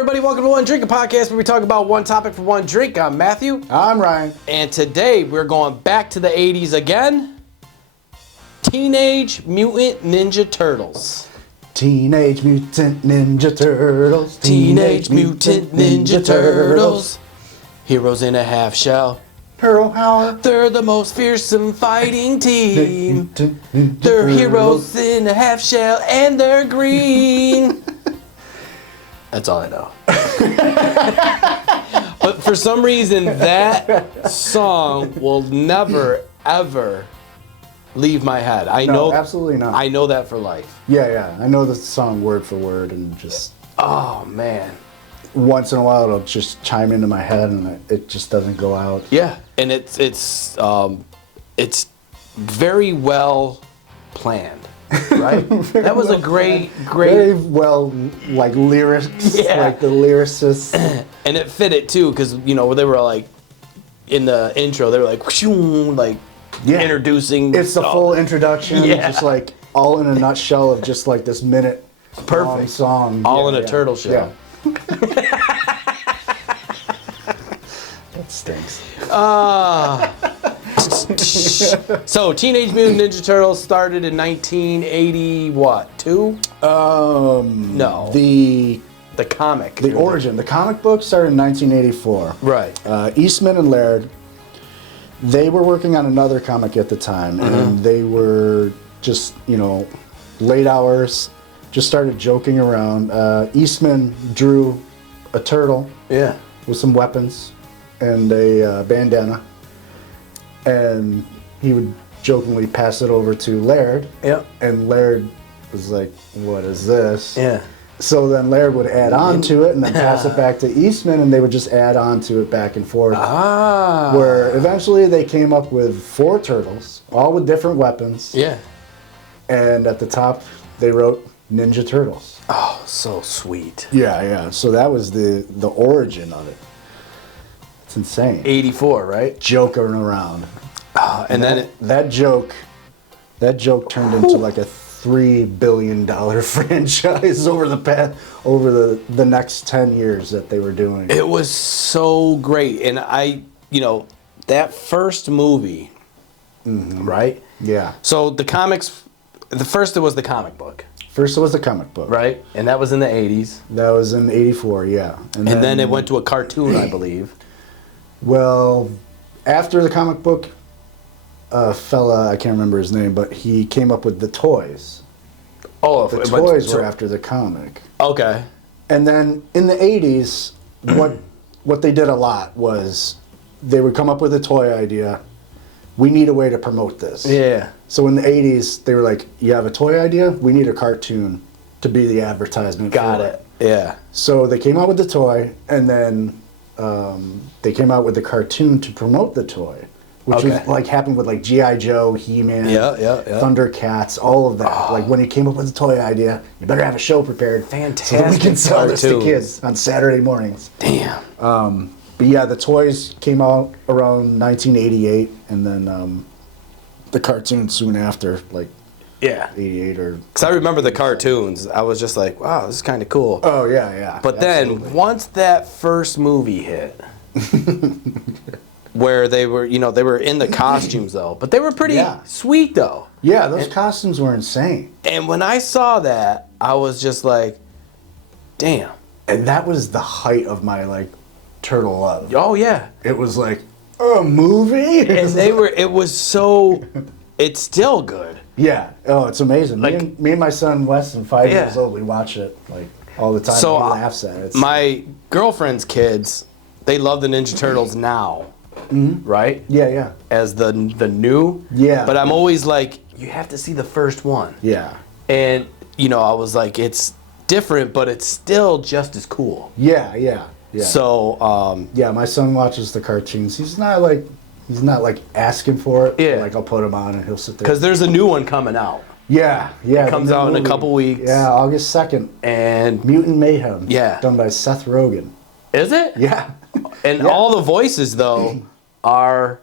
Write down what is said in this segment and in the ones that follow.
everybody. Welcome to One Drink, a podcast where we talk about one topic for one drink. I'm Matthew. I'm Ryan. And today we're going back to the 80s again. Teenage Mutant Ninja Turtles. Teenage Mutant Ninja Turtles. Teenage Mutant Ninja Turtles. Heroes in a half shell. Pearl Harbor. They're the most fearsome fighting team. They're heroes in a half shell and they're green. That's all I know. But for some reason, that song will never, ever leave my head. I know, absolutely not. I know that for life. Yeah. I know the song word for word, and just Oh man. once in a while it'll just chime into my head, and it just doesn't go out. Yeah, and it's very well planned. Right? That was a great Very well, like lyrics, Yeah. like the lyricists. And it fit it too, because they were like in the intro, they were like whoosh, like introducing. It's the full introduction, Yeah. just like all in a nutshell of just like this minute long song. All in a turtle shell. Yeah. That stinks. So Teenage Mutant Ninja Turtles started in 1980 what? 2? No. The comic. The origin. The comic book started in 1984. Right. Eastman and Laird, they were working on another comic at the time, and they were just, late hours, just started joking around. Eastman drew a turtle with some weapons and a bandana, and he would jokingly pass it over to Laird. Yep. And Laird was like, "What is this?" Yeah. So then Laird would add on to it and then pass it back to Eastman, and they would just add on to it back and forth. Where eventually they came up with 4 turtles, all with different weapons. Yeah. And at the top, they wrote Ninja Turtles. Oh, so sweet. Yeah. So that was the origin of it. It's insane. 84, right? Joking around. And then that joke turned into like a $3 billion franchise over the next 10 years that they were doing. it was so great. And that first movie, right? Yeah. So the comics, it was the comic book. First it was the comic book. Right? And that was in the 80s. That was in 84, yeah. And then it went to a cartoon, I believe. Well, after the comic book, a fella, I can't remember his name, but he came up with the toys. Oh, The toys were after the comic. Okay. And then in the 80s, what they did a lot was they would come up with a toy idea. We need a way to promote this. Yeah. So in the 80s, they were like, you have a toy idea? We need a cartoon to be the advertisement. Got it. Yeah. So they came out with the toy, and then they came out with the cartoon to promote the toy, which was like happened with like G.I. Joe, He-Man, Thundercats, all of that. Like when he came up with the toy idea, you better have a show prepared. Fantastic. So that we can sell this to cartoons. kids on Saturday mornings. Damn. But yeah, the toys came out around 1988, and then the cartoon soon after, like 88 or... Because I remember the cartoons. I was just like, wow, this is kind of cool. Oh, yeah. But absolutely. then, once that first movie hit, where they were in the costumes, though. But they were pretty sweet, though. Yeah, those costumes were insane. And when I saw that, I was just like, damn. And that was the height of my, like, turtle love. Oh, yeah. It was like, a movie? And it's still good. Yeah. Oh, it's amazing. Like, me and my son Wes, 5 years old, we watch it like all the time. So he laughs at it. My girlfriend's kids, they love the Ninja Turtles now, right? Yeah. As the new. Yeah. But I'm always like, you have to see the first one. Yeah. And I was like, it's different, but it's still just as cool. Yeah. So yeah, my son watches the cartoons. He's not like asking for it. Yeah. Like I'll put him on and he'll sit there. because there's a new one coming out. Yeah. It comes out in a couple weeks. Yeah, August 2nd. And Mutant Mayhem. Yeah. Done by Seth Rogen. is it? Yeah. And all the voices though are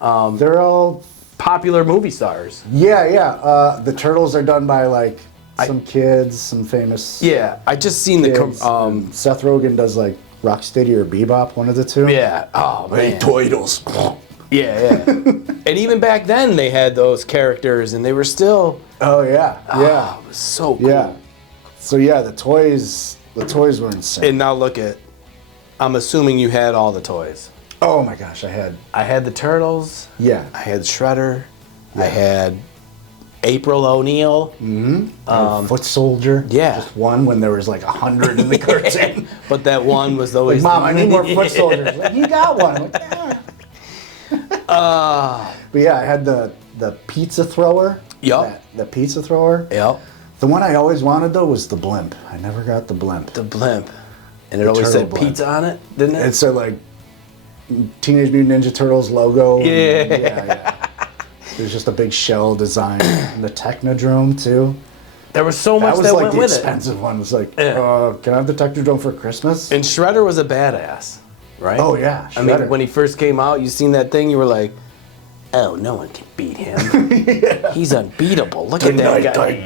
They're all popular movie stars. Yeah. The turtles are done by like some kids, some famous. Yeah, I just seen kids, and Seth Rogen does like Rocksteady or Bebop, one of the two. Yeah. Oh man. Turtles. Yeah. And even back then they had those characters, and they were still. Oh yeah. Yeah. It was so cool. Yeah. So yeah, the toys were insane. And now look at. I'm assuming you had all the toys. Oh my gosh, I had the Turtles. Yeah. I had Shredder. Yeah. I had April O'Neil. Foot Soldier. Yeah. Just one when there was like 100 in the cartoon. But that one was always. Like, Mom, I need more Foot Soldiers. Like, you got one. I'm like, yeah. But yeah, I had the pizza thrower. Yup. The pizza thrower. Yep. The one I always wanted though was the blimp. I never got the blimp. The blimp. And it always said blimp. pizza on it, didn't it? It said like Teenage Mutant Ninja Turtles logo. Yeah. There's just a big shell design. And the Technodrome too. There was so much that was like went the with expensive one. It was like, Yeah. can I have the Technodrome for Christmas? And Shredder was a badass, right? Oh yeah, I mean, when he first came out, you seen that thing, you were like, oh, no one can beat him. Yeah. He's unbeatable. Look at that guy.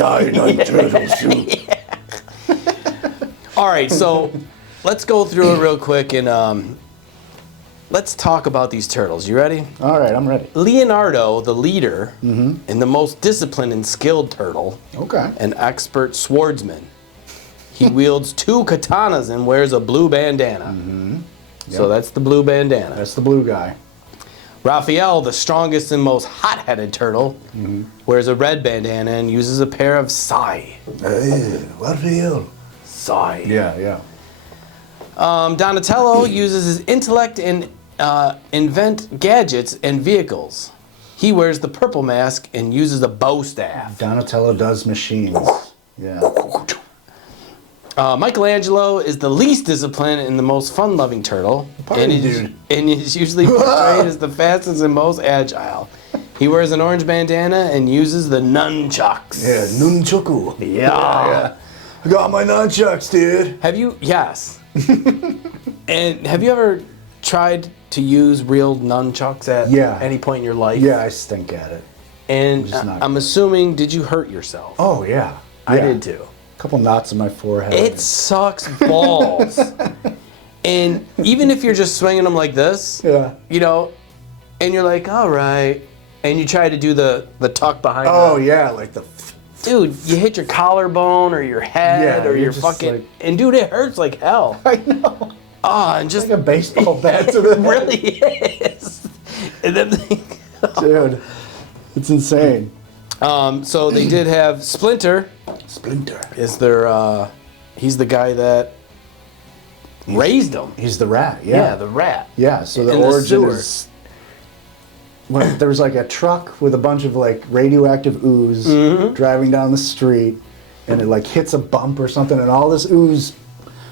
All right, so let's go through it real quick and let's talk about these turtles. You ready? All right, I'm ready. Leonardo, the leader and the most disciplined and skilled turtle, an expert swordsman. He wields 2 katanas and wears a blue bandana. Yep. So that's the blue bandana. That's the blue guy. Raphael, the strongest and most hot-headed turtle, wears a red bandana and uses a pair of sai. Raphael. Sai. Yeah. Donatello uses his intellect and invent gadgets and vehicles. He wears the purple mask and uses a bow staff. Donatello does machines. Yeah. Michelangelo is the least disciplined and the most fun-loving turtle, and is usually portrayed as the fastest and most agile. He wears an orange bandana and uses the nunchucks. Yeah, nunchaku. Yeah. I got my nunchucks, dude. Have you? Yes. And have you ever tried to use real nunchucks at any point in your life? Yeah, I stink at it. And I'm assuming, did you hurt yourself? Oh, yeah. I did too. Couple knots in my forehead. It sucks balls. And even if you're just swinging them like this, you know, and you're like, all right, and you try to do the tuck behind. Oh yeah, like the. Dude, you hit your collarbone or your head or your fucking, like, and dude, it hurts like hell. I know. Oh, and just like a baseball bat to the head. It really is. And then dude, it's insane. So they did have Splinter. Splinter is their. He's the guy that raised them. He's the rat. Yeah. Yeah, the rat. Yeah. So the origin is when there was like a truck with a bunch of like radioactive ooze driving down the street, and it like hits a bump or something, and all this ooze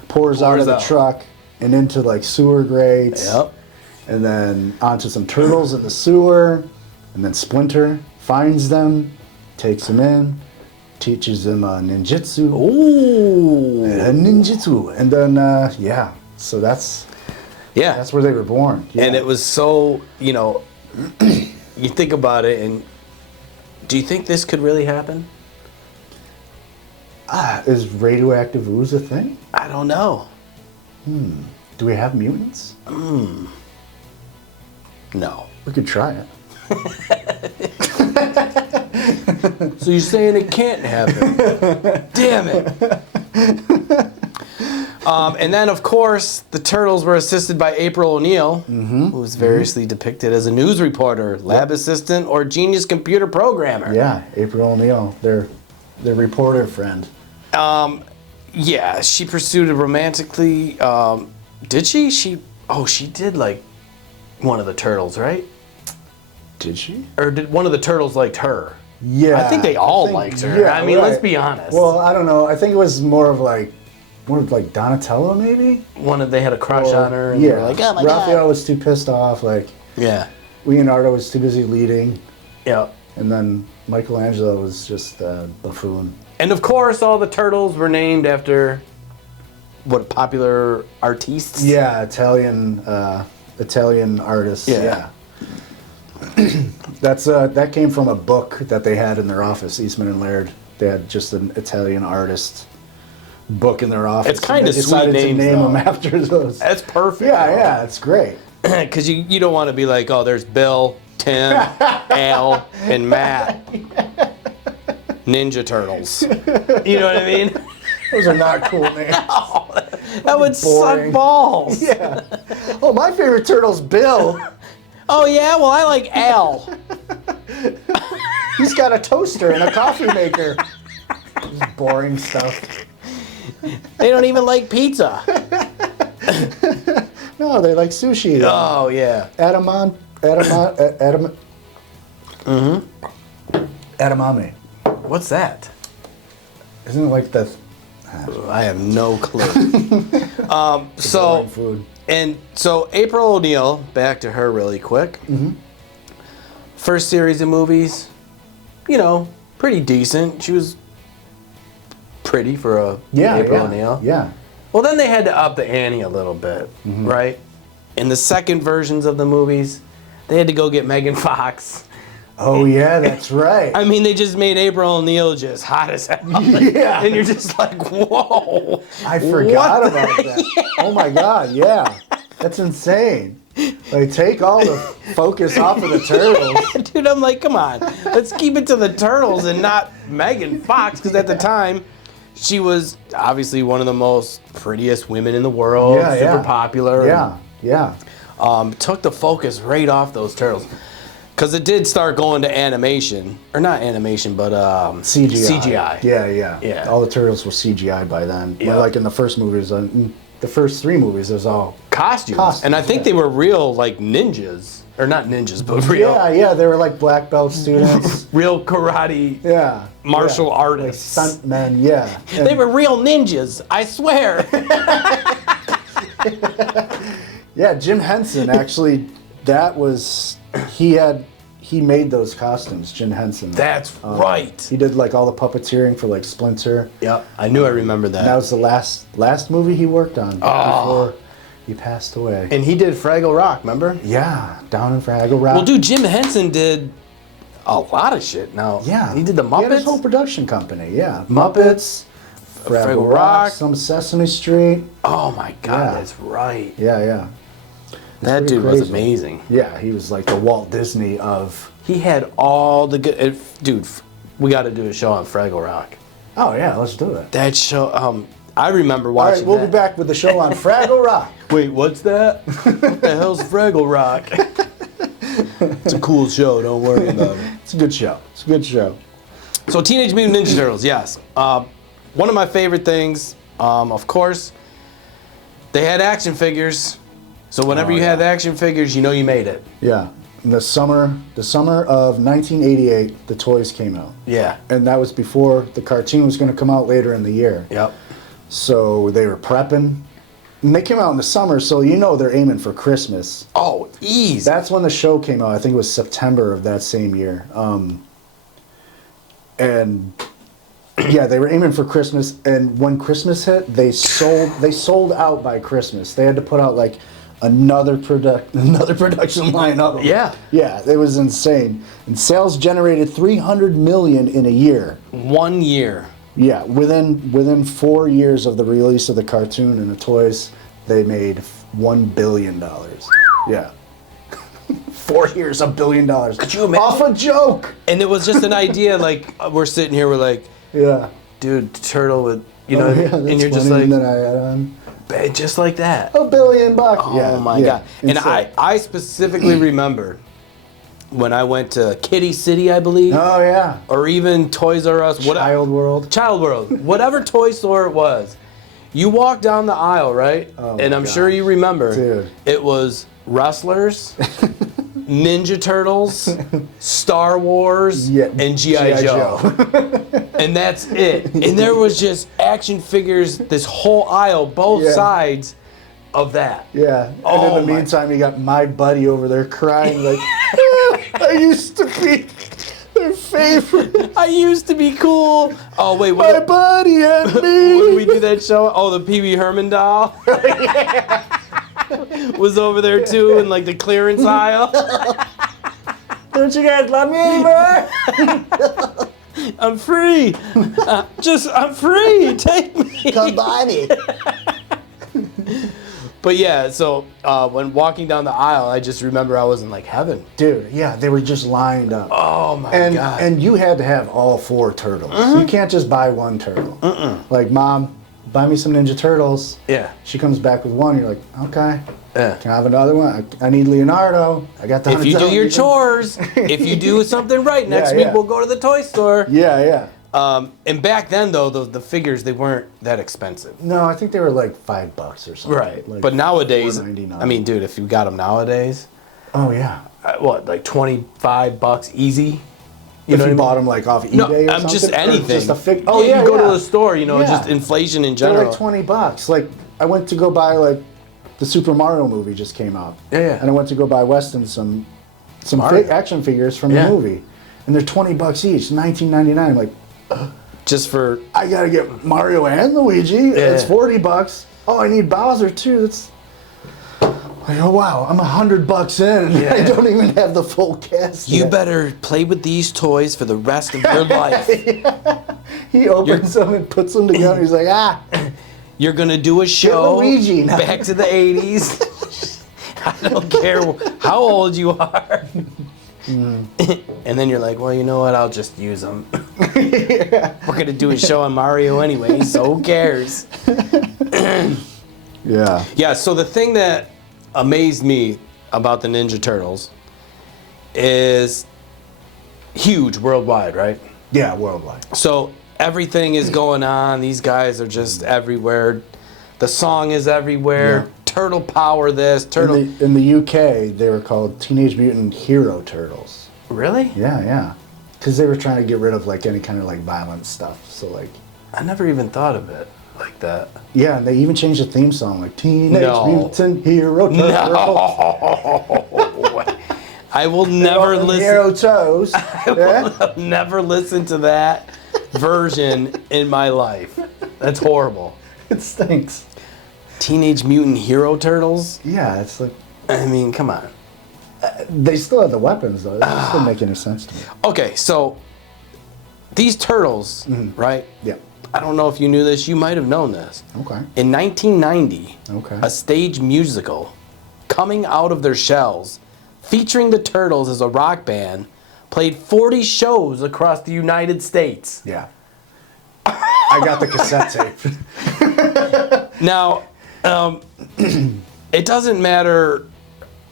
pours out of the truck and into like sewer grates. Yep. And then onto some turtles in the sewer, and then Splinter finds them, takes them in, teaches them ninjutsu. Ooh. Ninjutsu. And then, so that's where they were born. Yeah. And it was so, you know, you think about it, and do you think this could really happen? Is radioactive ooze a thing? I don't know. Do we have mutants? No. We could try it. So you're saying it can't happen? Damn it. And then, of course, the Turtles were assisted by April O'Neil, who was variously depicted as a news reporter, lab assistant, or genius computer programmer. Yeah, April O'Neil, their reporter friend. Yeah, she pursued it romantically. Did she? She did like one of the Turtles, right? Did she? Or did one of the Turtles liked her? Yeah. I think they all liked her. Yeah, I mean, let's be honest. Well, I don't know. I think it was more of like Donatello, maybe? They had a crush on her, and they were like, oh my God. Raphael was too pissed off, Leonardo was too busy leading. Yeah. And then Michelangelo was just a buffoon. And of course, all the Turtles were named after popular artists? Yeah, Italian artists. Yeah. That came from a book that they had in their office, Eastman and Laird. They had just an Italian artist book in their office. It's kind of They sweet decided to names, name though. them after those. That's perfect. Yeah, it's great. Because you don't want to be like, oh, there's Bill, Tim, Al, and Matt. Ninja Turtles. You know what I mean? Those are not cool names. No, that would Boring. suck balls. Yeah. Oh, my favorite turtle's Bill. Oh, yeah? Well, I like Al. He's got a toaster and a coffee maker. Just boring stuff. They don't even like pizza. No, they like sushi. Oh, yeah. Edamame. What's that? Isn't it like the I have no clue. So, boring food? and so April O'Neil, back to her really quick. First series of movies, pretty decent. She was pretty for a April O'Neil. Yeah. Well, then they had to up the ante a little bit, right? In the second versions of the movies, they had to go get Megan Fox. Oh, yeah, that's right. I mean, they just made April O'Neil just hot as hell. Yeah. And you're just like, whoa. I forgot about that. Oh, my God, yeah. That's insane. Like, take all the focus off of the turtles. Dude, I'm like, come on. Let's keep it to the turtles and not Megan Fox, because at the time, she was obviously one of the most prettiest women in the world, super popular. Yeah. Took the focus right off those turtles. Because it did start going to animation. Or not animation, but CGI. Yeah. All the turtles were CGI by then. Yeah. Like in the first movies, the first 3 movies, it was all Costumes. And I think they were real, like, ninjas. Or not ninjas, but real. Yeah, they were like black belt students. Real karate martial artists. Like stuntmen, yeah. And they were real ninjas, I swear. yeah, Jim Henson, actually, he made those costumes, Jim Henson. That's right. He did like all the puppeteering for like Splinter. Yep, I knew I remembered that. And that was the last movie he worked on before he passed away. And he did Fraggle Rock, remember? Yeah, Down in Fraggle Rock. Well, dude, Jim Henson did a lot of shit now. Yeah. He did the Muppets. He had his whole production company, yeah. Muppets, Fraggle Rock, some Sesame Street. Oh my God, that's right. Yeah. That dude was amazing. Yeah, he was like the Walt Disney of... He had all the good... Dude, we got to do a show on Fraggle Rock. Oh, yeah, let's do it. That show... I remember watching All right, we'll be back with the show on Fraggle Rock. Wait, what's that? What the hell's Fraggle Rock? It's a cool show, don't worry about it. It's a good show. So Teenage Mutant Ninja Turtles, yes. One of my favorite things, of course, they had action figures. So whenever you had action figures, you know you made it. Yeah. In the summer of 1988, the toys came out. Yeah. And that was before the cartoon was going to come out later in the year. Yep. So they were prepping. And they came out in the summer, so you know they're aiming for Christmas. Oh, easy. That's when the show came out. I think it was September of that same year. And yeah, they were aiming for Christmas. And when Christmas hit, they sold out by Christmas. They had to put out like another production line of them. Yeah. Yeah, it was insane. And sales generated $300 million in a year. 1 year. Yeah, within 4 years of the release of the cartoon and the toys, they made $1 billion. Yeah. 4 years, $1 billion. Could you imagine? Off a joke! And it was just an idea, like, we're sitting here, we're like, yeah, dude, turtle with, yeah, and you're just funny. like, And then I add on just like that. $1 billion. Oh my God. And I specifically remember when I went to Kitty City, I believe. Oh yeah. Or even Toys R Us. Child World. Whatever toy store it was. You walk down the aisle, right? Oh and I'm sure you remember. Dude. It was Wrestlers, Ninja Turtles, Star Wars, and G.I. Joe. And that's it. And there was just action figures, this whole aisle, both sides of that. Yeah. And Oh, in the meantime, you got my buddy over there crying like, I used to be their favorite. I used to be cool. Oh, wait. My buddy and me. When we do that show? Oh, the Pee Wee Herman doll was over there too in like the clearance aisle. Don't you guys love me anymore? I'm free. I'm free. Take me. Come by me. But yeah, so when walking down the aisle, I just remember I was in like heaven. Dude, yeah, they were just lined up. Oh my God. And you had to have all 4 turtles. You can't just buy 1 turtle. Like, Mom, buy me some Ninja Turtles. Yeah. She comes back with 1. You're like, okay. Yeah. Can I have another one? I need Leonardo. I got the If you do your chores, if you do something right, next week we'll go to the toy store. Yeah, yeah. And back then, though, the figures, they weren't that expensive. No, I think they were like $5 or something. Right. Like but nowadays, $4.99. I mean, dude, if you got them nowadays, oh yeah. What, like $25 easy? If you bought them like off eBay or something? Just anything. Just a Oh, yeah, you go to the store, just inflation in general. They're like $20. Like, I went to go buy like the Super Mario movie just came out. Yeah. And I went to go buy Weston some action figures from the movie, and they're $20 each, $19.99. I'm like, just for I gotta get Mario and Luigi. Yeah. It's $40. Oh, I need Bowser too. It's like, oh wow, I'm $100 in, and I don't even have the full cast. You yet. better play with these toys for the rest of your life. He opens them and puts them together. He's like, You're gonna do a show Luigi now. back to the 80s. I don't care how old you are. And then you're like, well, you know what? I'll just use them. We're gonna do a show on Mario anyway, so who cares? Yeah. Yeah. So the thing that amazed me about the Ninja Turtles is huge worldwide, right? Yeah, worldwide. So everything is going on. These guys are just everywhere. The song is everywhere. Yeah. Turtle power this, turtle. In the UK, they were called Teenage Mutant Hero Turtles. Really? Yeah, yeah. Because they were trying to get rid of like any kind of like violent stuff. So like, I never even thought of it like that. yeah, and they even changed the theme song like Teenage No. Mutant Hero Turtles. No. I will never listen. Hero Toes. I will never listen to that version in my life. That's horrible. It stinks. Teenage Mutant Hero Turtles? Yeah, it's like I mean, come on. they still have the weapons though. It doesn't make any sense to me. Okay, so these turtles, right? Yeah. I don't know if you knew this. You might have known this. Okay. In 1990, Okay. a stage musical, Coming Out of Their Shells, featuring the Turtles as a rock band, played 40 shows across the United States. Yeah. I got the cassette tape. Now, it doesn't matter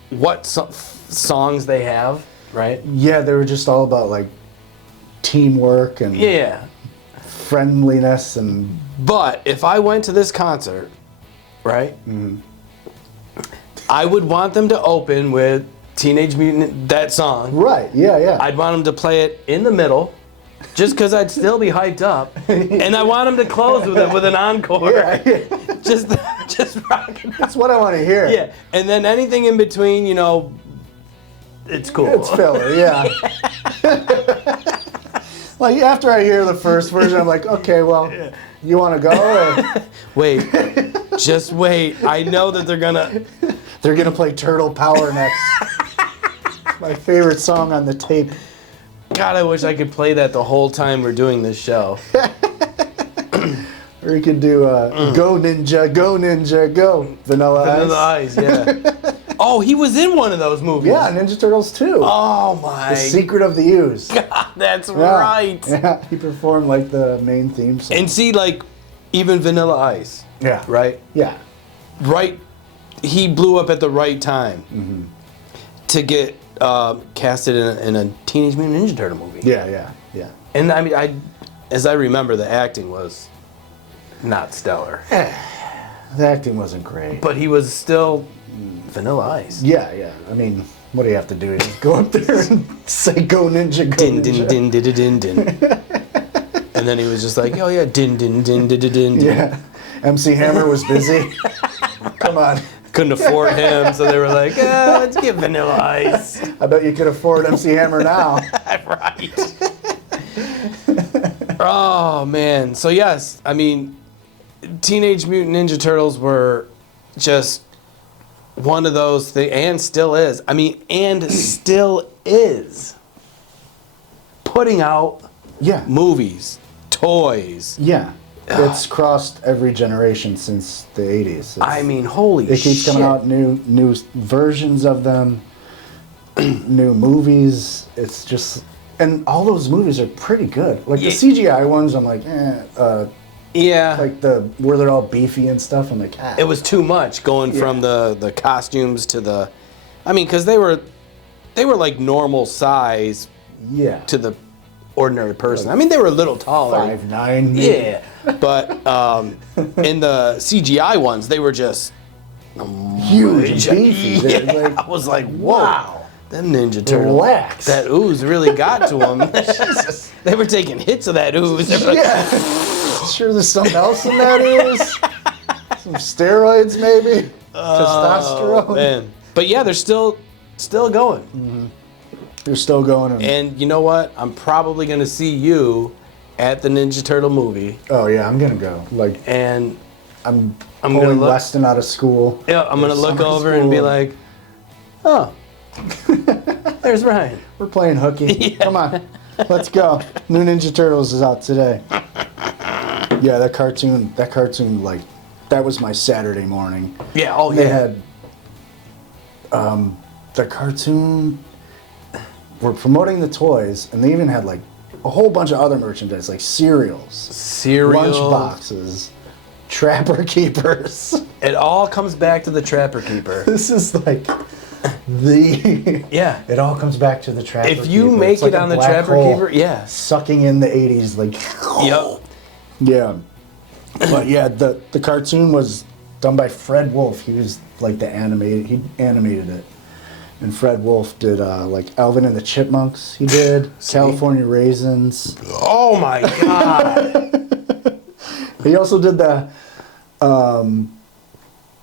what songs they have, right? Yeah, they were just all about like teamwork and Yeah. friendliness and But if I went to this concert, right, I would want them to open with Teenage Mutant, that song. right. Yeah, yeah. I'd want them to play it in the middle, just because I'd still be hyped up. And I want them to close with it with an encore. Yeah, yeah. Just rock it out. That's what I want to hear. Yeah, and then anything in between, it's cool. It's filler, yeah. Like after I hear the first version, I'm like, okay, well, you want to go? Or Wait, just wait. I know that they're gonna. they're gonna play Turtle Power next. My favorite song on the tape. God, I wish I could play that the whole time we're doing this show. Or you could do Go Ninja, Go Ninja, Go Vanilla Ice. Vanilla Ice, yeah. Oh, he was in one of those movies. Yeah, Ninja Turtles 2. Oh my. The Secret of the Ooze. God, that's Yeah. right. Yeah, he performed like the main theme song. And see, like, even Vanilla Ice, yeah. right? Yeah. Right. He blew up at the right time to get casted in a Teenage Mutant Ninja Turtle movie. Yeah, yeah, yeah. And I mean, as I remember, the acting was not stellar, The acting wasn't great. but he was still Vanilla Ice. Yeah, yeah. I mean, what do you have to do? Just go up there and say Go Ninja, Go Din Ninja. din din din din din. And then he was just like, oh yeah, din din din din din din. Yeah. MC Hammer was busy. Come on. Couldn't afford him, so they were like, let's get Vanilla Ice. I bet you could afford MC Hammer now. Right. Oh man. So yes, I mean, Teenage Mutant Ninja Turtles were just one of those things, and still is. I mean, and still is putting out Yeah. movies, toys. Yeah. It's crossed every generation since the 80s. I mean, holy shit. It keeps coming out new versions of them, new movies. It's just, and all those movies are pretty good. Like the CGI ones, I'm like, yeah. Like where they're all beefy and stuff, I'm like, It was too much going from the costumes to the, I mean, because they were like normal size to the ordinary person. Like, I mean, they were a little taller. 5'9". Yeah. But in the CGI ones, they were just huge and beefy. Yeah, like, I was like, whoa. Wow. Them Ninja Turtles. Relax. That ooze really got to them. They were taking hits of that ooze. Like, sure there's something else in that ooze? Some steroids, maybe? Testosterone? Man. But yeah, they're still going. Mm-hmm. They're still going. And you know what? I'm probably going to see you at the Ninja Turtle movie. Oh yeah, I'm gonna go. And I'm gonna pulling look, Weston out of school. Yeah, I'm gonna look over and be like, oh, there's Ryan. We're playing hooky. Come on, let's go. New Ninja Turtles is out today. Yeah, that cartoon, like, that was my Saturday morning. Yeah. Oh They yeah. had the cartoon. We're promoting the toys, and they even had like a whole bunch of other merchandise, like cereals, lunch boxes, trapper keepers. It all comes back to the trapper keeper. This is like the It all comes back to the trapper keeper. If you make it on the trapper keeper, sucking in the 80s, like yeah. But yeah, the cartoon was done by Fred Wolf. He was like he animated it. And Fred Wolf did like Alvin and the Chipmunks. He did California Raisins. Oh my God! He also did the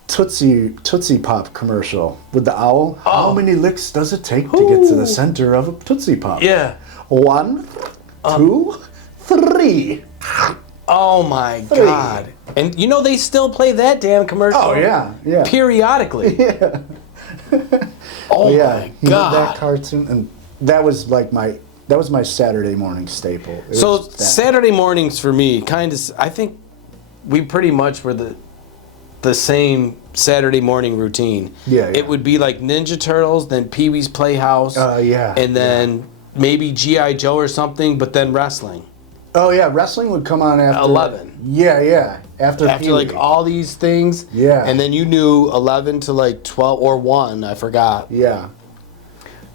Tootsie Pop commercial with the owl. Oh. How many licks does it take to get to the center of a Tootsie Pop? Yeah. 1, 2, 3. Oh my God! And you know they still play that damn commercial. Oh yeah. Periodically. Yeah. Oh my God! He did that cartoon, and that was like my Saturday morning staple. So Saturday mornings for me, I think we pretty much were the same Saturday morning routine. Yeah. It would be like Ninja Turtles, then Pee-wee's Playhouse. And then maybe G.I. Joe or something, but then wrestling. Oh yeah, wrestling would come on after 11. Yeah. After like all these things. Yeah. And then you knew 11 to like 12 or 1, I forgot. Yeah.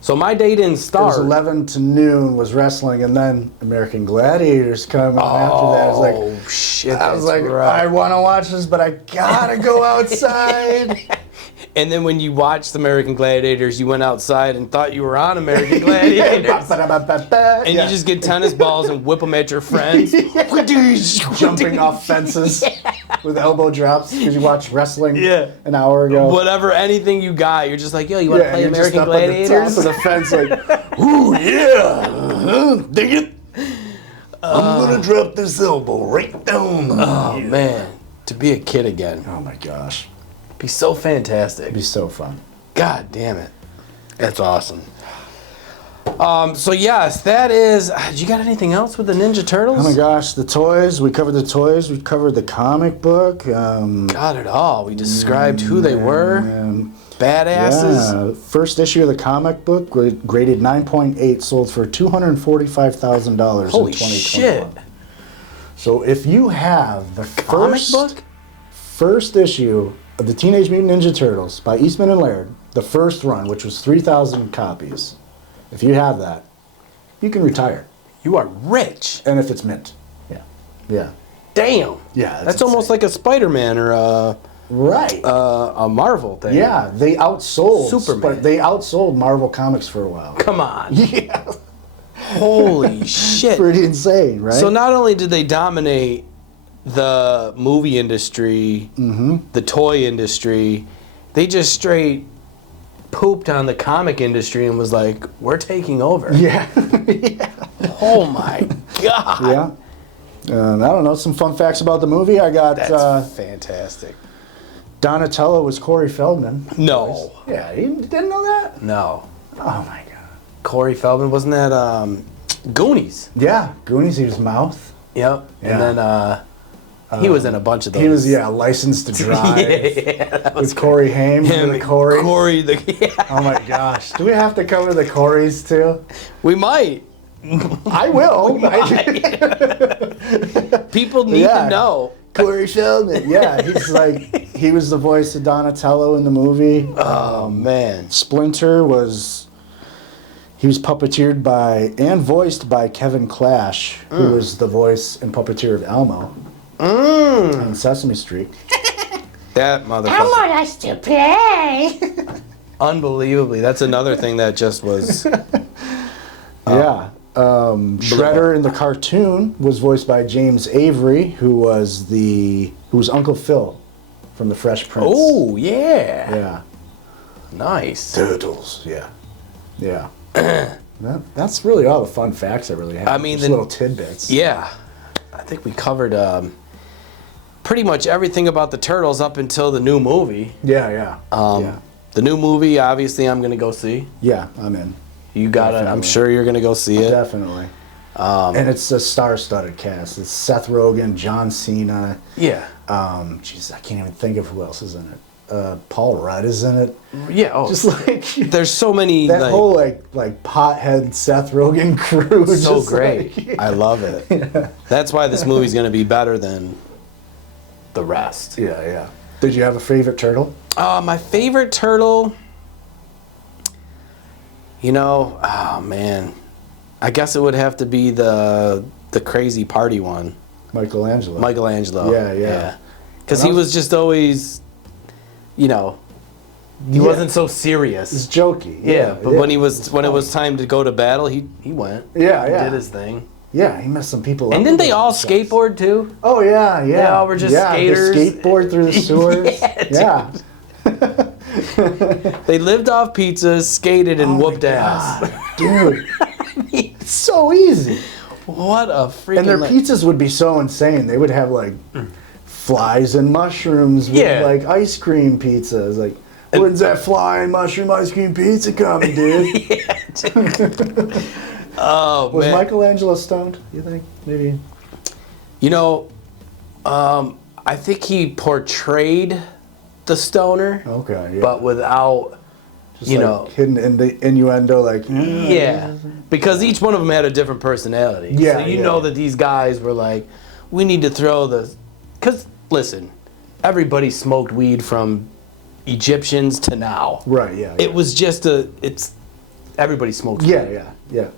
So my day didn't start. It was 11 to noon was wrestling, and then American Gladiators come on after that. I was like, oh shit! I was like, I want to watch this, but I gotta go outside. And then when you watched American Gladiators, you went outside and thought you were on American Gladiators. And you just get tennis balls and whip them at your friends. Jumping off fences with elbow drops because you watched wrestling an hour ago. Whatever, anything you got, you're just like, yo, you want to play American Gladiators? At the top of the fence, like, ooh, yeah. Dig it. I'm going to drop this elbow right down. Oh, man. To be a kid again. Oh, my gosh. Be so fantastic. It'd be so fun. God damn it. That's awesome. So yes, that is. You got anything else with the Ninja Turtles? Oh my gosh, the toys. We covered the toys. We covered the comic book. Got it all. We described who they were. Badasses. Yeah. First issue of the comic book, graded 9.8, sold for $245,000 in 2021. Shit. So if you have the first issue of the Teenage Mutant Ninja Turtles by Eastman and Laird, the first run, which was 3,000 copies, if you have that, you can retire. You are rich. And if it's mint. Yeah. Damn. Yeah. That's almost like a Spider-Man or a Marvel thing. Yeah, they outsold Superman. But they outsold Marvel Comics for a while. Come on. Yeah. Holy shit. Pretty insane, right? So not only did they dominate the movie industry, the toy industry, they just straight pooped on the comic industry and was like, we're taking over. Yeah. Oh my God. Yeah. I don't know, some fun facts about the movie. I got... That's fantastic. Donatello was Corey Feldman. No. Yeah, you didn't know that? No. Oh my God. Corey Feldman, wasn't that Goonies. Yeah, Goonies. He was Mouth. Yep. Yeah. And then he was in a bunch of those. He was Licensed to Drive. that was with Corey Haim. him. The Corey. Corey. Oh my gosh. Do we have to cover the Coreys too? We might. I will. People need to know. Corey Feldman. Yeah, he was the voice of Donatello in the movie. Oh man. Splinter he was puppeteered by and voiced by Kevin Clash, who was the voice and puppeteer of Elmo on Sesame Street. That motherfucker. Elmo likes to play. Unbelievably. That's another thing that just was. Yeah. Shredder in the cartoon was voiced by James Avery, who was Uncle Phil from the Fresh Prince. Oh yeah. Yeah. Nice. Turtles. Yeah. Yeah. That's really all the fun facts I really have. I mean, just little tidbits. Yeah. I think we covered pretty much everything about the Turtles up until the new movie. Yeah. The new movie, obviously, I'm going to go see. Yeah, I'm in. You got it. I'm sure you're going to go see it. Definitely. And it's a star-studded cast. It's Seth Rogen, John Cena. Yeah. Jeez, I can't even think of who else is in it. Paul Rudd is in it. Yeah. Oh, Just like there's so many. that whole like pothead Seth Rogen crew. So just great. I love it. Yeah. That's why this movie's going to be better than the rest. Yeah. Did you have a favorite turtle? My favorite turtle. Oh man, I guess it would have to be the crazy party one. Michelangelo. Yeah. Because he was just always, he wasn't so serious. It's jokey. Yeah, but when it was time to go to battle, he went. Yeah. He did his thing. Yeah, he messed some people up. And didn't they all skateboard too? Oh yeah. They all were just skaters. They skateboard through the sewers. Yeah. They lived off pizzas, skated, and whooped ass. Dude. It's so easy. What a freaking... And their pizzas would be so insane. They would have like flies and mushrooms with like ice cream pizzas. Like, when's that fly and mushroom ice cream pizza coming, dude? Oh, was man. Michelangelo stoned, you think? Maybe. I think he portrayed the stoner. Okay, yeah. But without, Just hidden in the innuendo, like... Yeah. Because each one of them had a different personality. Yeah, So you know that these guys were like, we need to throw the... Because, listen, everybody smoked weed from Egyptians to now. Right, yeah. It was just everybody smoked weed. Yeah.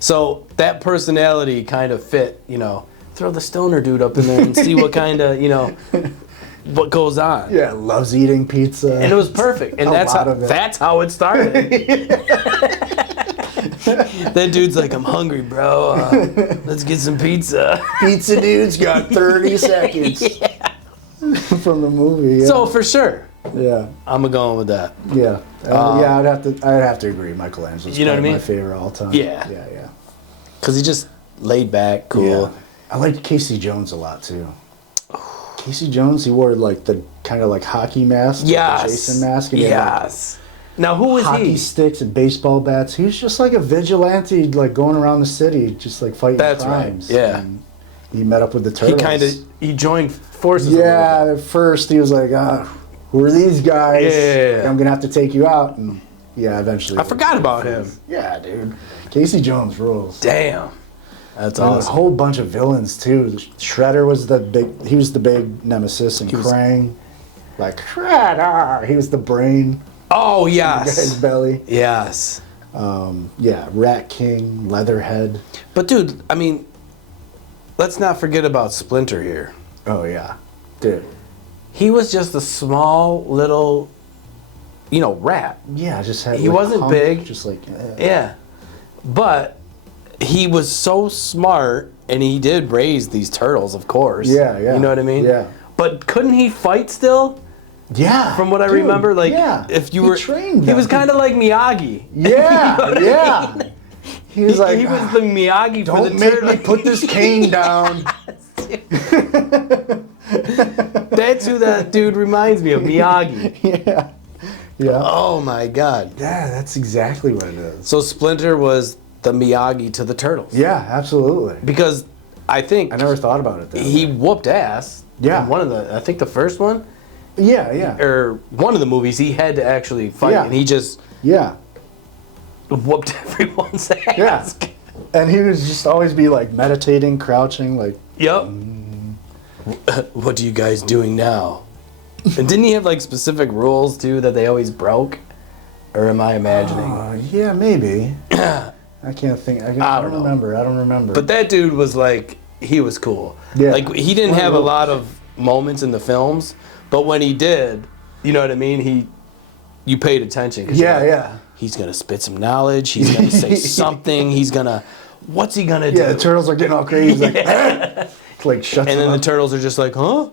So that personality kind of fit, throw the stoner dude up in there and see what kind of, what goes on. Yeah, loves eating pizza. And it was perfect. And that's how it started. That dude's like, I'm hungry, bro. Let's get some pizza. Pizza dude's got 30 seconds. From the movie. Yeah. So for sure. Yeah. I'm going with that. Yeah. I'd have to agree. Michelangelo's probably my favorite all time. Yeah. Yeah. Because he just laid back, cool. Yeah. I liked Casey Jones a lot too. Casey Jones, he wore like the kind of like hockey mask, yes, like the Jason mask. And yes. Now who was hockey he? Sticks and baseball bats. He was just like a vigilante, like going around the city, just like fighting crimes. Right. Yeah. And he met up with the turtles. He joined forces. Yeah. At first, he was like, "Who are these guys? Yeah. I'm gonna have to take you out." And yeah, eventually. I forgot about him. Yeah, dude. Casey Jones rules. Damn. That's And awesome. a whole bunch of villains too. Shredder was the big nemesis, and Krang, like Shredder, he was the brain. Oh in the yes. guy's belly. Yes. Rat King, Leatherhead. But dude, I mean, let's not forget about Splinter here. Oh yeah, dude. He was just a small little, rat. Yeah, just had. He like, wasn't big. Just like. Yeah. But he was so smart, and he did raise these turtles, of course. Yeah. You know what I mean? Yeah. But couldn't he fight still? Yeah. From what I dude, remember, if you were trained, he was kind of like Miyagi. Yeah, yeah. He was like, he was the Miyagi for the don't make turtle. me put this cane down. That's who that dude reminds me of, Miyagi. Yeah. Oh my God. Yeah, that's exactly what it is. So Splinter was the Miyagi to the Turtles. Yeah, absolutely. Because I think I never thought about it that he way. whooped ass. Yeah. In one of the, I think the first one, Yeah. or one of the movies, he had to actually fight, Yeah. and he just Yeah. whooped everyone's ass. Yeah. And he would just always be like meditating, crouching, like. Yep. What are you guys doing now? And didn't he have like specific rules too that they always broke? Or am I imagining? Yeah, maybe. I can't think. I don't remember. I don't remember. But that dude was like, he was cool. Yeah. Like he didn't have a lot of moments in the films, but when he did, you know what I mean? You paid attention. 'Cause you're like, yeah. He's gonna spit some knowledge. He's gonna say something. What's he gonna do? Yeah, the turtles are getting all crazy. He's like, like shuts and them then the up. turtles are just like, huh?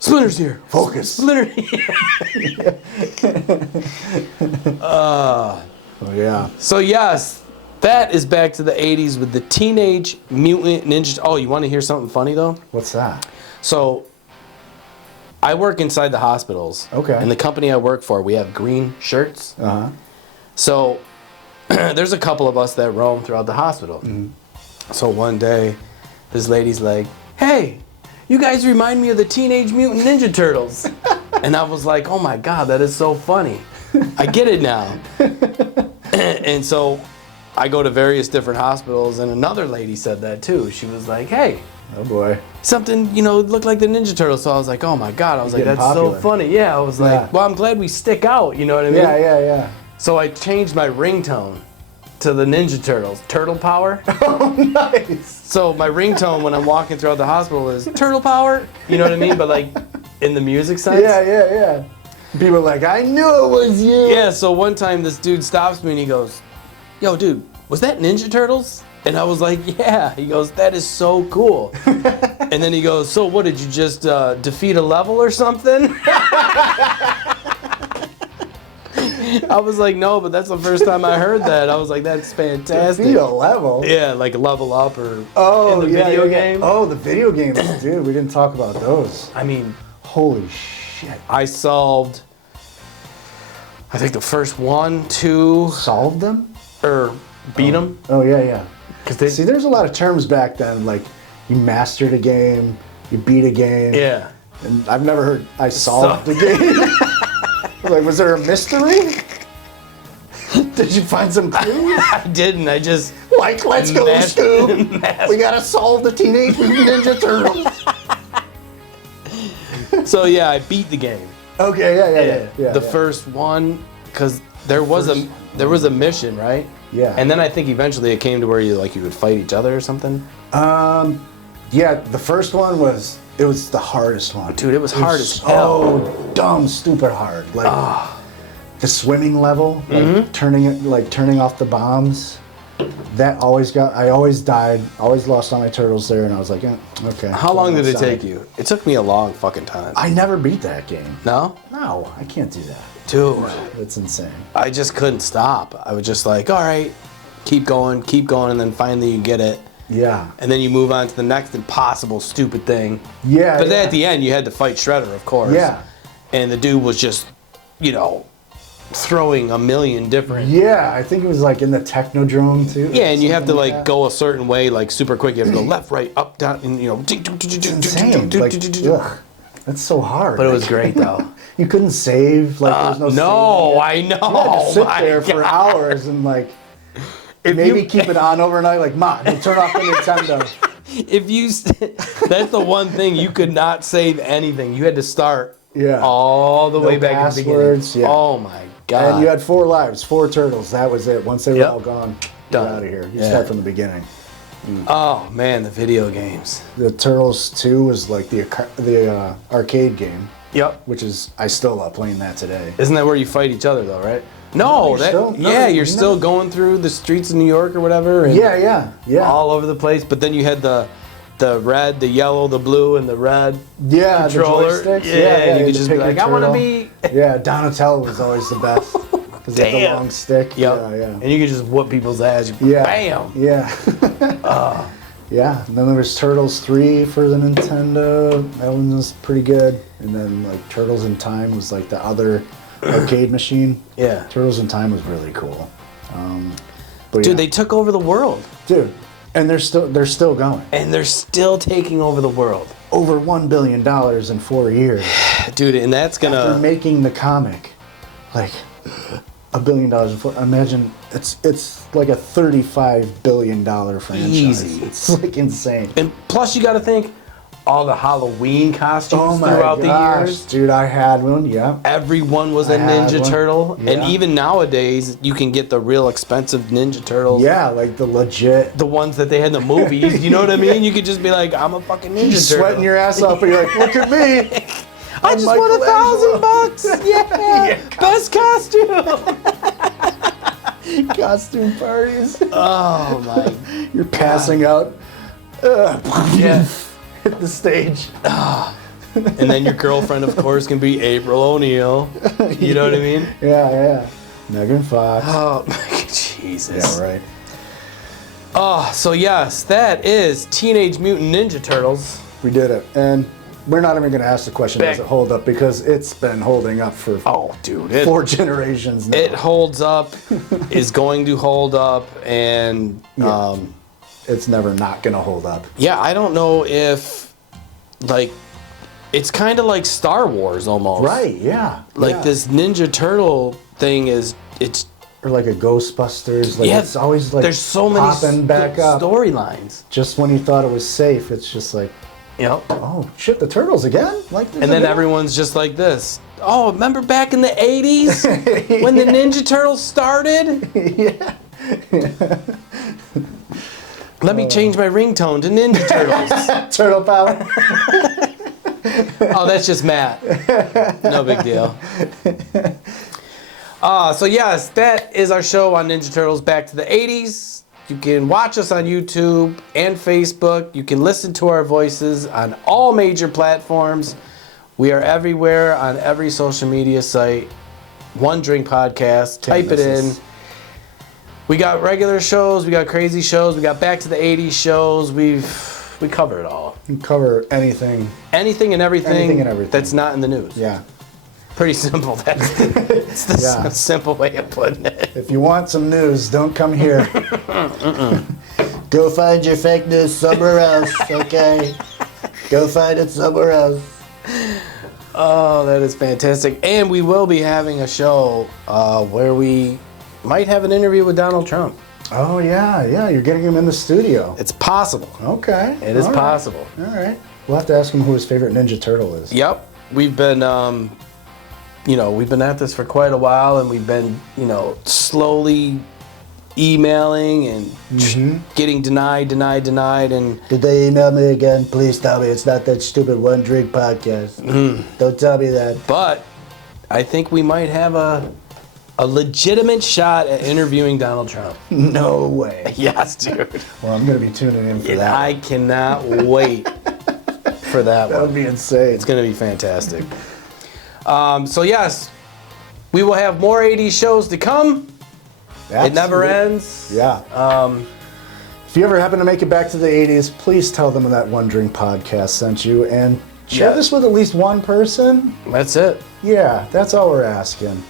Splinter's here. Focus. Splinter here. Oh, yeah. So yes, that is back to the 80s with the Teenage Mutant Ninja. Oh, you want to hear something funny though? What's that? So I work inside the hospitals. Okay. And the company I work for, we have green shirts. Uh-huh. So there's a couple of us that roam throughout the hospital. Mm-hmm. So one day, this lady's like, "Hey, you guys remind me of the Teenage Mutant Ninja Turtles." And I was like, "Oh my God, that is so funny. I get it now." And so I go to various different hospitals, and another lady said that too. She was like, "Hey, Oh, boy. something, looked like the Ninja Turtles." So I was like, "Oh my God." I was like, Getting "That's popular. so funny." Yeah, I was like, Yeah. "Well, I'm glad we stick out." You know what I mean? Yeah. So I changed my ringtone to the Ninja Turtles, Turtlepower. Oh, nice. So my ringtone when I'm walking throughout the hospital is Turtlepower. You know what I mean? But like in the music sense. Yeah. People are like, I knew it was you. Yeah, so one time this dude stops me and he goes, "Yo, dude, was that Ninja Turtles?" And I was like, "Yeah." He goes, "That is so cool." And then he goes, "So what, did you just defeat a level or something?" I was like, "No, but that's the first time I heard that." I was like, "That's fantastic." Defeat a level. Yeah, like level up or Oh, in the yeah, video yeah. game. Oh, the video games, dude. We didn't talk about those. I mean, Holy shit. I solved, I think the first 1, 2, Solved them? or beat them. Oh, yeah. Cause See, there's a lot of terms back then, like you mastered a game, you beat a game. yeah. And I've never heard I solved the game. Like, was there a mystery? Did you find some clues? I didn't. I just Like, let's go, Mashed- Scoob. mashed- We gotta solve the Teenage Mutant Ninja Turtles. So yeah, I beat the game. Okay, yeah. The first one, because there was a mission, right? Yeah. And then I think eventually it came to where you would fight each other or something. Yeah, the first one was the hardest one. Dude, it was hard as hell. So dumb, stupid hard. Like the swimming level, like turning off the bombs. That I always died, always lost all my turtles there, and I was like, okay. How long did it outside. take you? It took me a long fucking time. I never beat that game. No? No, I can't do that. Dude, It's insane. I just couldn't stop. I was just like, all right, keep going, and then finally you get it. Yeah. And then you move on to the next impossible, stupid thing. Yeah. But then yeah. at the end, you had to fight Shredder, of course. Yeah. And the dude was just, throwing a million different. Yeah, I think it was like in the Technodrome too. Yeah, and you have to something that. go a certain way, like super quick. You have to go left, right, up, down, and Insane. Like, ugh, that's so hard. But it was great though. You couldn't save. Like, there's no. No, saving. I know. You had to sit My there for God. hours and like If maybe you- keep it on overnight. Like, Ma, don't turn off the Nintendo. That's the one thing you could not save anything. You had to start Yeah. all the No way back at the beginning. passwords, yeah. Oh my God. And you had 4 lives, 4 turtles. That was it. Once they were Yep. all gone, Done. you're out of here. You Yeah. start from the beginning. Oh man, the video games. The Turtles 2 was like the arcade game, Yep. which is I still love playing that today. Isn't that where you fight each other though, right? No, you're still going through the streets of New York or whatever. And Yeah. all over the place. But then you had the red, the yellow, the blue, and the red Yeah, controller. the joysticks. Yeah, and you could just be pick like, your I want to turtle. be. Yeah, Donatello was always the best because he had the Damn. long stick. Yep. Yeah. And you could just whoop people's ass. Yeah. Bam. Yeah. Yeah. And then there was Turtles 3 for the Nintendo. That one was pretty good. And then like Turtles in Time was like the other arcade machine. Yeah. Turtles in Time was really cool. But Dude, they took over the world. dude, and they're still going. And they're still taking over the world. Over $1 billion in 4 years. Dude, and that's They're gonna... making the comic, like $1 billion in 4. Imagine it's like a $35 billion franchise. Easy. It's like insane. And plus you gotta think, all the Halloween costumes Oh my throughout gosh, the years. dude! I had one. Yeah. Everyone was I a had Ninja one. Turtle. Yeah. And even nowadays, you can get the real expensive Ninja Turtles. Yeah, like the legit. The ones that they had in the movies. You know what I mean? You could just be like, I'm a fucking Ninja You're Turtle. sweating your ass off, and you're like, look at me. I just won $1,000. Yeah. Best costume. Costume parties. Oh my. You're passing out. Yeah. Hit the stage. And then your girlfriend, of course, can be April O'Neil. You know what I mean? Yeah. Megan Fox. Oh, Jesus. Yeah, right. Oh, so yes, that is Teenage Mutant Ninja Turtles. We did it. And we're not even going to ask the question, Back- does it hold up? Because it's been holding up for Oh, dude. 4 generations now. It holds up, is going to hold up, and It's never not going to hold up. yeah, I don't know if, like, it's kind of like Star Wars almost. Right, yeah. Like yeah. this Ninja Turtle thing it's Or like a Ghostbusters. Like yeah, it's always like there's so many popping back up. storylines. Just when you thought it was safe, it's just like, Yep. oh shit, the Turtles again? Like this And then again? everyone's just like this. Oh, remember back in the 80s when the Ninja Turtles started? Yeah. Let me change my ringtone to Ninja Turtles. Turtle power. Oh, that's just Matt. No big deal. So yes, that is our show on Ninja Turtles back to the 80s. You can watch us on YouTube and Facebook. You can listen to our voices on all major platforms. We are everywhere on every social media site. One Drink Podcast. Type it in. We got regular shows. We got crazy shows. We got back to the 80s shows. We cover it all. You can cover anything. Anything and everything. Anything and everything. That's not in the news. Yeah. Pretty simple. It's the Yeah. simple way of putting it. If you want some news, don't come here. Go find your fake news somewhere else, okay? Go find it somewhere else. Oh, that is fantastic. And we will be having a show where we might have an interview with Donald Trump. Oh, yeah. You're getting him in the studio. It's possible. Okay. It is All right. possible. All right. We'll have to ask him who his favorite Ninja Turtle is. Yep. We've been, we've been at this for quite a while, and we've been, slowly emailing and getting denied, and Did they email me again? Please tell me it's not that stupid One Drink podcast. Don't tell me that. but I think we might have a legitimate shot at interviewing Donald Trump. No way. Yes, dude. Well, I'm going to be tuning in for And that. I cannot wait for that That would one. be insane. It's going to be fantastic. So yes, we will have more 80s shows to come. It never ends. Yeah. If you ever happen to make it back to the 80s, please tell them that One Drink podcast sent you and share Yeah. this with at least one person. That's it. Yeah, that's all we're asking.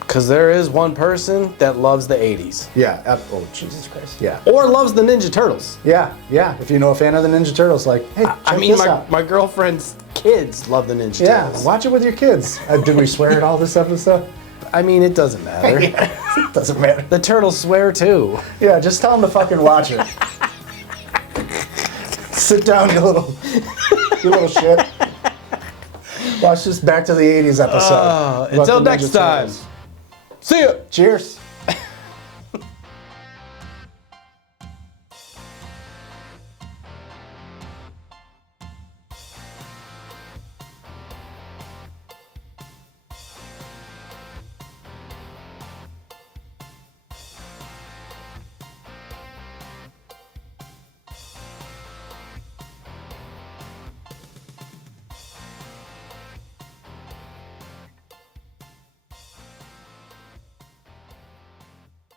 Because there is one person that loves the 80s. Yeah. Oh, Jesus Christ. Yeah. Or loves the Ninja Turtles. Yeah. If you know a fan of the Ninja Turtles, like, hey, check I mean, this out. my girlfriend's kids love the Ninja Yeah, Turtles. watch it with your kids. Did we swear at all this episode? I mean, it doesn't matter. It doesn't matter. The turtles swear too. Yeah, just tell them to fucking watch it. Sit down, you little shit. Watch this Back to the 80s episode. About Until the next Ninja time. Turtles. See ya. Cheers.